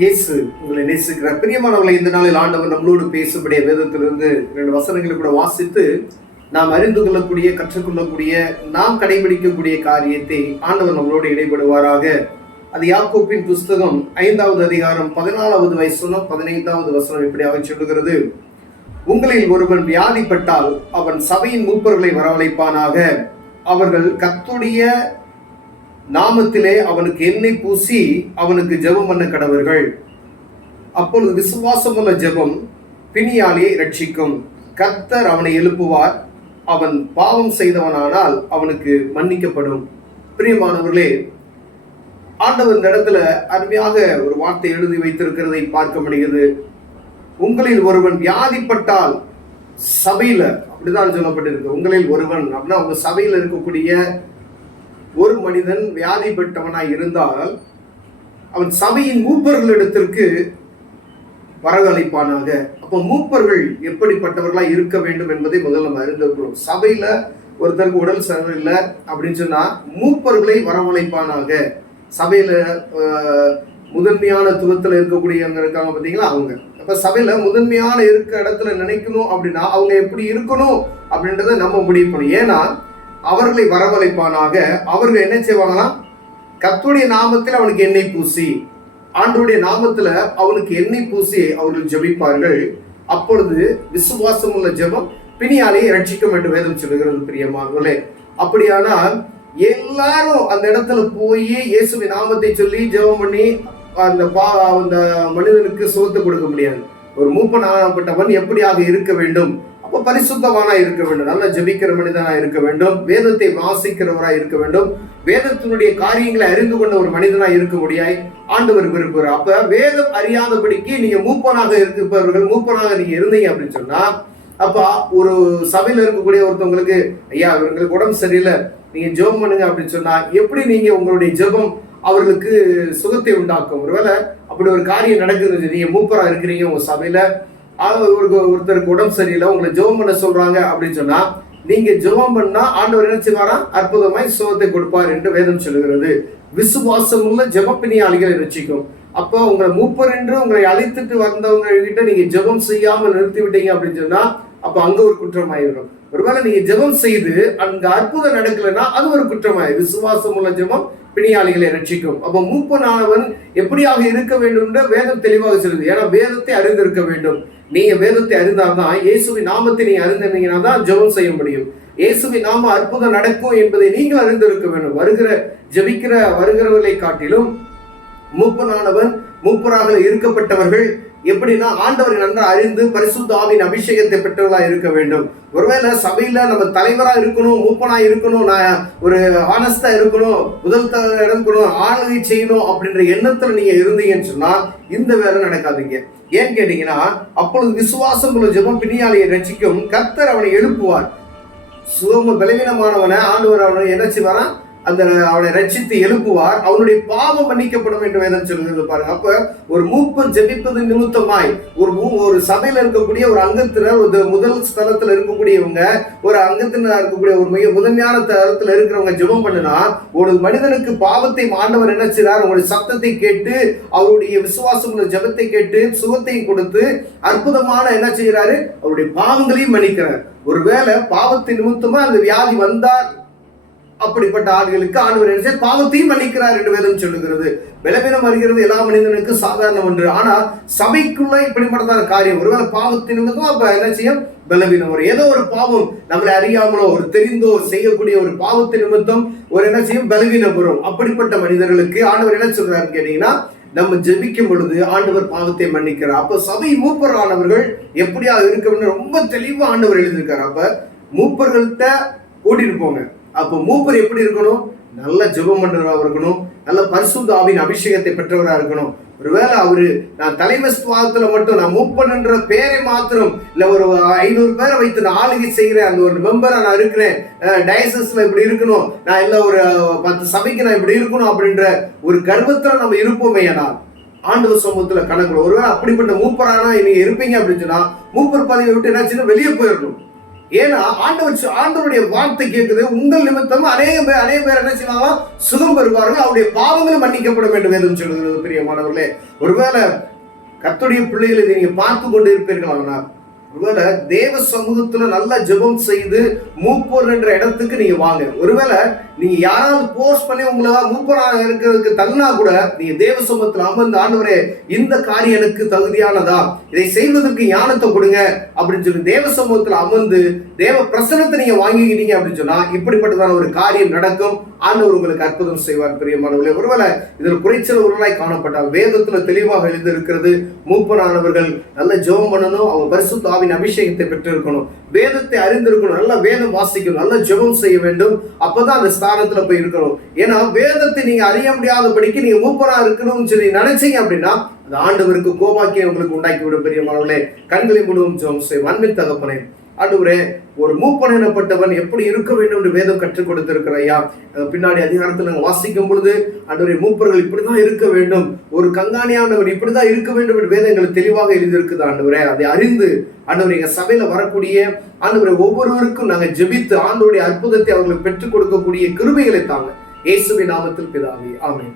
இயேசு உங்களை நேசிக்கிறார். பிரியமானவர்களை, இந்த நாளில் ஆண்டவர் நம்மளோடு பேசும்படிய வேதத்திலிருந்து 2 வசனங்களை கூட வாசித்து நாம் அறிந்து கொள்ளக்கூடிய, கற்றுக்கொள்ளக்கூடிய, நாம் கடைபிடிக்கக்கூடிய காரியத்தை ஆண்டவர் நம்மளோடு இடைபடுவாராக. அது யாக்கோபின் புஸ்தகம் 5வது அதிகாரம் 14வது வசனம் 15வது வசனம் இப்படியாக சொல்லுகிறது: உங்களில் ஒருவன் வியாதிப்பட்டால் அவன் சபையின் மூப்பர்களை வரவழைப்பானாக. அவர்கள் கர்த்தருடைய நாமத்திலே அவனுக்கு எண்ணெய் பூசி அவனுக்கு ஜெபம் பண்ண கடவர்கள். அப்பொழுது விசுவாசமுள்ள ஜெபம் பிணியாளியை ரட்சிக்கும். கர்த்தர் அவனை எழுப்புவார். அவன் பாவம் செய்தவனானால் அவனுக்கு மன்னிக்கப்படும். பிரியமானவர்களே, ஆண்டவர் இந்த இடத்துல அருமையாக ஒரு வார்த்தை எழுதி வைத்திருக்கிறதை பார்க்க முடிகிறது. உங்களில் ஒருவன் வியாதிப்பட்டால், சபையில அப்படிதான் சொல்லப்பட்டிருக்கு. உங்களில் ஒருவன் அப்படின்னா உங்க சபையில் இருக்கக்கூடிய ஒரு மனிதன் வியாதிப்பட்டவனாய் இருந்தால் அவன் சபையின் மூப்பர்களிடத்திற்கு வரவழைப்பானாக. அப்போ மூப்பர்கள் எப்படிப்பட்டவர்களாய் இருக்க வேண்டும் என்பதை முதல்ல நம்ம அறிந்திருக்கிறோம். சபையில ஒருத்தருக்கு உடல் சரியில்லை அப்படின்னு சொன்னா மூப்பர்களை வரவழைப்பானாக. சபையில முதன்மையான துவத்துல இருக்கக்கூடியவங்க இருக்காங்க பார்த்தீங்களா, அவங்க. அப்ப சபையில முதன்மையான இருக்க இடத்துல நினைக்கணும் அப்படின்னா அவங்க எப்படி இருக்கணும் அப்படின்றத நம்ம முடிவு பண்ணணும். ஏன்னா அவர்களை வரவழைப்பானாக. அவர்கள் என்ன செய்வாங்கன்னா, கர்த்தருடைய நாமத்தில் அவனுக்கு எண்ணெய் பூசி, ஆண்டவருடைய நாமத்துல அவனுக்கு எண்ணெய் பூசி அவர்கள் ஜெபிப்பார்கள். அப்பொழுது விசுவாசம் உள்ள ஜெபம் பிணியாளியை ரட்சிக்கும் என்று வேதம் சொல்லுகிறது. பிரியமானவர்களே, அப்படியானால் எல்லாரும் அந்த இடத்துல போய் இயேசுவின் நாமத்தை சொல்லி ஜெபம் பண்ணி அந்த மனிதனுக்கு சுகத்தை கொடுக்க முடியாது. ஒரு மூப்பனாகப்பட்டவன் எப்படியாக இருக்க வேண்டும்? அப்போ பரிசுத்தவானா இருக்க வேண்டும், நல்லா ஜெபிக்கிற மனிதனா இருக்க வேண்டும், வேதத்தை வாசிக்கிறவரா இருக்க வேண்டும், வேதத்தினுடைய காரியங்களை அறிந்து கொண்ட ஒரு மனிதனா இருக்க முடியாய் ஆண்டவர் விரும்புகிறார். அப்ப வேதம் அறியாதபடிக்கு நீங்க மூப்பனாக இருப்பவர்கள், மூப்பனாக நீங்க இருந்தீங்க அப்படின்னு சொன்னா, அப்ப ஒரு சபையில இருக்கக்கூடிய ஒருத்தவங்களுக்கு, ஐயா இவங்களுக்கு உடம்பு சரியில்லை, நீங்க ஜெபம் பண்ணுங்க அப்படின்னு சொன்னா எப்படி நீங்க உங்களுடைய ஜெபம் அவர்களுக்கு சுகத்தை உண்டாக்கும்? ஒருவேளை அப்படி ஒரு காரியம் நடக்குது, நீங்க மூப்பரா இருக்கிறீங்க உங்க சபையில, ஒருத்தருக்கு உடம்பு சரியில்லை, உங்களை ஜெபம் பண்ண சொல்றாங்க அப்படின்னு சொன்னா நீங்க ஜெபம் பண்ணா ஆண்டவர் என்ன செய்வாரா? அற்புதமாய் சுகத்தை கொடுப்பார் என்று வேதம் சொல்லுகிறது. விசுவாசம் உள்ள ஜெப பிணியாளிகளை ரட்சிக்கும். அப்போ உங்களை மூப்பர் என்று உங்களை அழைத்துட்டு வந்தவங்க கிட்ட நீங்க ஜெபம் செய்யாமல் நிறுத்தி விட்டீங்க அப்படின்னு சொன்னா அப்ப அங்க ஒரு குற்றமாயிடும். ஒருவேளை நீங்க ஜெபம் செய்து அங்க அற்புதம் நடக்கலைன்னா அது ஒரு குற்றமாயிடும். விசுவாசம் உள்ள ஜெபம் பிணியாளிகளை ரட்சிக்கும். அப்ப மூப்பனானவன் எப்படியாக இருக்க வேண்டும் என்று வேதம் தெளிவாக சொல்லுது. ஏன்னா வேதத்தை அறிந்திருக்க வேண்டும். நீங்க வேதத்தை அறிந்தால்தான், இயேசுவின் நாமத்தை நீங்க அறிந்திருந்தீங்கன்னா தான் ஜெபம் செய்ய முடியும். இயேசுவின் நாம அற்புதம் நடக்கும் என்பதை நீங்கள் அறிந்திருக்க வேண்டும். வருகிறவர்களை காட்டிலும் மூப்பனானவன், மூப்பராக இருக்கப்பட்டவர்கள் எப்படின்னா ஆண்டவரை நன்றாக அறிந்து பரிசுத்த ஆவியின் அபிஷேகத்தை பெற்றவர்களா இருக்க வேண்டும். ஒருவேளை சபையில நம்ம தலைவரா இருக்கணும், மூப்பனா இருக்கணும், நான் ஒரு ஆனஸ்டா இருக்கணும், முதல் இருக்கணும், ஆளுகை செய்யணும் அப்படின்ற எண்ணத்துல நீங்க இருந்தீங்கன்னு சொன்னா இந்த வேலை நடக்காதீங்க. ஏன்னு கேட்டீங்கன்னா, அப்பொழுது விசுவாசம் உள்ள ஜெபம் பிணியாளியை ரட்சிக்கும். கர்த்தர் அவனை எழுப்புவார். சுகம பலவீனமானவனை ஆண்டவர் அவனை என்ன செய்வாரா? அவனை ரட்சித்து எழுப்புவார். அவனுடைய பாவம் மன்னிக்கப்படும் என்று வேதம் சொல்லுகிறது. பாருங்க, அப்ப ஒரு மூப்பர் ஜெபிப்பது நிமித்தமாய் ஒரு சபையில இருக்கக்கூடிய ஒரு அங்கத்தினர், ஒரு முதல் ஸ்தலத்துல இருக்கக்கூடியவங்க, ஒரு அங்கத்தினராக இருக்கக்கூடிய ஒரு மிக முதன்மையான தரத்துல இருக்கிறவங்க ஜெபம் பண்ணுனா ஒரு மனிதனுக்கு பாவத்தை ஆண்டவர் என்ன செய்றார்? அவருடைய சத்தத்தை கேட்டு, அவருடைய விசுவாசம் உள்ள ஜெபத்தை கேட்டு சுகத்தையும் கொடுத்து அற்புதமான என்ன செய்யறாரு? அவருடைய பாவங்களையும் மன்னிக்கிறார். ஒருவேளை பாவத்தின் நிமித்தமா அந்த வியாதி வந்தால் அப்படிப்பட்ட ஆளுகளுக்கு ஆண்டவர் என்ன செய்ய? பாவத்தையும் மன்னிக்கிறார் என்று வேதம் சொல்லுகிறது. பலவீனம் வருகிறது எல்லா மனிதனுக்கு சாதாரணம் ஒன்று. ஆனா சபைக்குள்ள இப்படிப்பட்டதான காரியம் ஒருவேளை பாவத்தின் நிமித்தம் அப்ப என்ன செய்யும்? பலவீனம் வரும். ஏதோ ஒரு பாவம் நம்மளை அறியாமலோ ஒரு தெரிந்தோ செய்யக்கூடிய ஒரு பாவத்தின் நிமித்தம் ஒரு என்ன செய்யும்? பலவீனம் வரும். அப்படிப்பட்ட மனிதர்களுக்கு ஆண்டவர் என்ன சொல்றாரு கேட்டீங்கன்னா, நம்ம ஜெபிக்கும் பொழுது ஆண்டவர் பாவத்தை மன்னிக்கிறார். அப்ப சபை மூப்பரானவர்கள் எப்படியா இருக்கணும்னு ரொம்ப தெளிவா ஆண்டவர் எழுதியிருக்காரு. அப்ப மூப்பர்கள்ட்ட கூட்டிட்டு போங்க. அப்போ மூப்பர் எப்படி இருக்கணும்? நல்ல ஜெபம் பண்றவராக இருக்கணும், நல்ல பரிசுத்த ஆவியின் அபிஷேகத்தை பெற்றவராக இருக்கணும். ஒருவேளை அவரு நான் தலைமை ஸ்தானத்துல மட்டும் நான் மூப்பன்ன்ற பேரை மாத்திரம் இல்ல, ஒரு 500 பேரை வைத்து நான் ஆளுகை செய்கிறேன், அந்த ஒரு மெம்பரா நான் இருக்கிறேன், டயசஸ்ல இப்படி இருக்கணும், நான் இல்ல ஒரு 10 சபைக்கு நான் இப்படி இருக்கணும் அப்படின்ற ஒரு கர்வத்துல நம்ம இருப்போமே. ஏன்னா ஆண்டவர் சமூகத்துல கணக்கு ஒருவேளை அப்படிப்பட்ட மூப்பரானா நீங்க இருப்பீங்க அப்படின்னு சொன்னா மூப்பர் பதவியை விட்டு என்னாச்சுன்னா வெளியே போயிடணும். ஏன்னா ஆண்டவருடைய வார்த்தை கேட்குது, உங்கள் நிமித்தம் அநேக பேர் என்ன செய்வாங்க, சுகம் பெறுவார்கள், அவருடைய பாவங்களும் மன்னிக்கப்படும் என்று வேதம் சொல்கிறது. பிரியமானவர்களே, ஒருவேளை கர்த்தருடைய பிள்ளைகளை நீங்க பார்த்து கொண்டு இருப்பீர்களானால், ஒருவேளை தேவ சமூகத்துல நல்லா ஜெபம் செய்து மூப்பர் என்ற இடத்துக்கு நீங்க வாங்க. ஒருவேளை நீங்க யாராவது போஸ்ட் பண்ணி உங்களை மூப்பராக இருக்கிறதுக்கு தகுனா கூட நீங்க தேவ சமூகத்துல அமர்ந்து, ஆண்டவரே இந்த காரியம் எனக்கு தகுதியானதா, இதை செய்வதற்கு ஞானத்தை கொடுங்க அப்படின்னு சொல்லி தேவ சமூகத்துல அமர்ந்து தேவ பிரசனத்தை நீங்க வாங்கிக்கிட்டீங்க அப்படின்னு சொன்னா இப்படிப்பட்டதான ஒரு காரியம் நடக்கும். ஆண்டவர் உங்களுக்கு அற்புதம் செய்வார். பிரியமானவர்களே, ஒருவேளை இதில் குறைச்சல் ஒருவராய் காணப்பட்டால் வேதத்துல தெளிவாக எழுதி இருக்கிறது, மூப்பரானவர்கள் நல்ல ஜெபம் பண்ணணும், அவங்க பரிசுத்த ஆவியின் அபிஷேகத்தை பெற்றிருக்கணும், வேதத்தை அறிந்திருக்கணும், நல்லா வேதம் வாசிக்கணும், நல்லா ஜெபம் செய்ய வேண்டும். அப்பதான் அந்த ஸ்தானத்துல போய் இருக்கணும். ஏன்னா வேதத்தை நீங்க அறிய முடியாதபடிக்கு நீங்க மூப்பரா இருக்கணும்னு சொல்லி நினைச்சீங்க அப்படின்னா அந்த ஆண்டவருக்கு கோபாக்கியம் உங்களுக்கு உண்டாக்கி விடும். பெரியமானவர்களே, கண்களை மூடுவோம், ஜெபம் செய்வோம். அன்பின் தகப்பனே, ஆண்டவரே, ஒரு மூப்பன் எனப்பட்டவன் எப்படி இருக்க வேண்டும் என்று வேதம் கற்றுக் கொடுத்திருக்கிற ஐயா. பின்னாடி அதிகாரத்தில் நாங்கள் வாசிக்கும் பொழுது ஆண்டவரே, மூப்பர்கள் இப்படிதான் இருக்க வேண்டும், ஒரு கங்காணியானவன் இப்படிதான் இருக்க வேண்டும் என்று வேதங்கள் தெளிவாக எழுதியிருக்குது. ஆண்டவரே, அதை அறிந்து ஆண்டவரே எங்க சபையில வரக்கூடிய ஆண்டவரே ஒவ்வொருவருக்கும் நாங்கள் ஜெபித்து ஆண்டவருடைய அற்புதத்தை அவர்களுக்கு பெற்றுக் கொடுக்கக்கூடிய கிருபைகளை தாங்க. இயேசுவின் நாமத்தில் பிதாவே, ஆமென்.